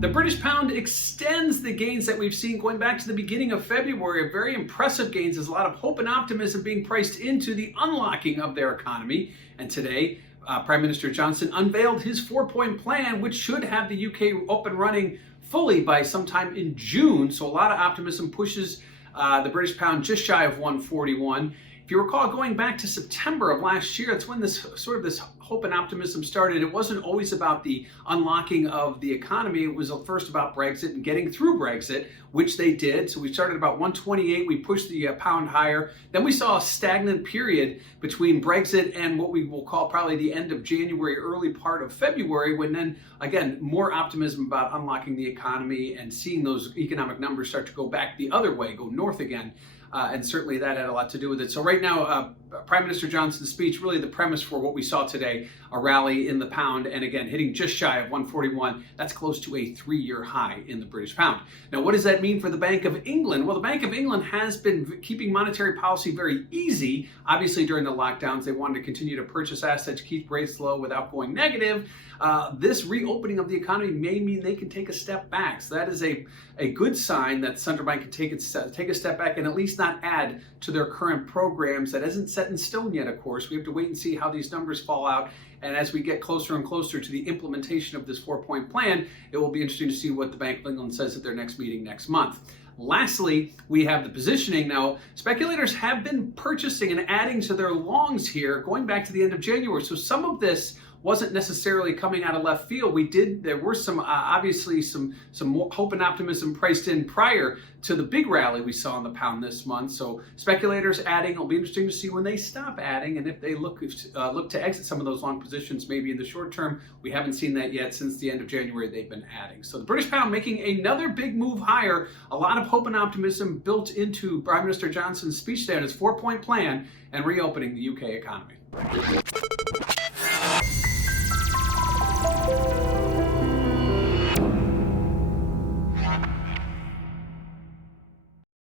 The British pound extends the gains that we've seen going back to the beginning of February. Very impressive gains. There's a lot of hope and optimism being priced into the unlocking of their economy. And today, Prime Minister Johnson unveiled his 4-point plan, which should have the UK up and running fully by sometime in June. So a lot of optimism pushes the British pound just shy of 141. If you recall, going back to September of last year, that's when this hope and optimism started. It wasn't always about the unlocking of the economy. It was first about Brexit and getting through Brexit, which they did. So we started about 128. We pushed the pound higher. Then we saw a stagnant period between Brexit and what we will call probably the end of January, early part of February, when then, again, more optimism about unlocking the economy and seeing those economic numbers start to go back the other way, go north again. And certainly that had a lot to do with it. So right now, Prime Minister Johnson's speech, really the premise for what we saw today, a rally in the pound, and again, hitting just shy of 141. That's close to a 3-year high in the British pound. Now, what does that mean for the Bank of England? Well, the Bank of England has been keeping monetary policy very easy. Obviously, during the lockdowns, they wanted to continue to purchase assets, keep rates low without going negative. This reopening of the economy may mean they can take a step back. So that is a good sign that the central bank can take a step back and at least not add to their current programs. That isn't set in stone yet, of course. We have to wait and see how these numbers fall out. And as we get closer and closer to the implementation of this 4-point plan, it will be interesting to see what the Bank of England says at their next meeting next month. Lastly, we have the positioning. Now, speculators have been purchasing and adding to their longs here going back to the end of January. So some of this wasn't necessarily coming out of left field. There were some, obviously some more hope and optimism priced in prior to the big rally we saw in the pound this month. So speculators adding. It'll be interesting to see when they stop adding and if they look to exit some of those long positions maybe in the short term. We haven't seen that yet. Since the end of January, they've been adding. So the British pound making another big move higher. A lot of hope and optimism built into Prime Minister Johnson's speech there and his 4-point plan and reopening the UK economy.